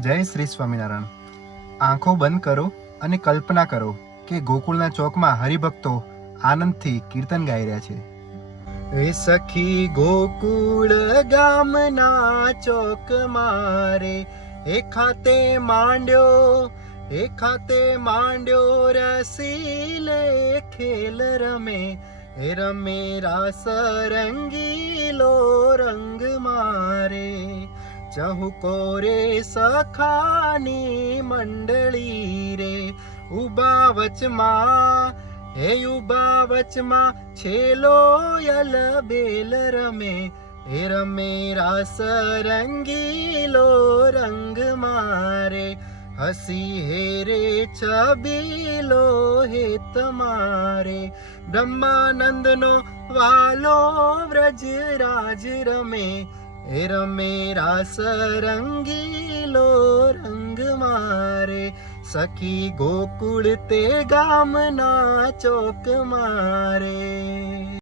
જય શ્રી સ્વામિનારાયણ. આંખો બંધ કરો અને કલ્પના કરો કે ગોકુળના ચોકમાં હરિભક્તો આનંદથી કીર્તન ગાઈ રહ્યા છે. એ સખી ગોકુળ ગામના ચોક મારે એ ખાતે માંડ્યો રસીલે ખેલ રમે એ રમે રાસ રંગીલો રંગ મારે ચહુકો રે સખાની મંડળી રે ઉભા વચમાં છેલો યલ બેલ રમે એ રમે રાસ રંગીલો રંગ મારે હસી હેરે છબીલો હે તમારે બ્રહ્માનંદનો વાલો વ્રજરાજ રમે એ રમે રાસ રંગીલો રંગ મારે સખી ગોકુળ તે ગામના ચોક મારે.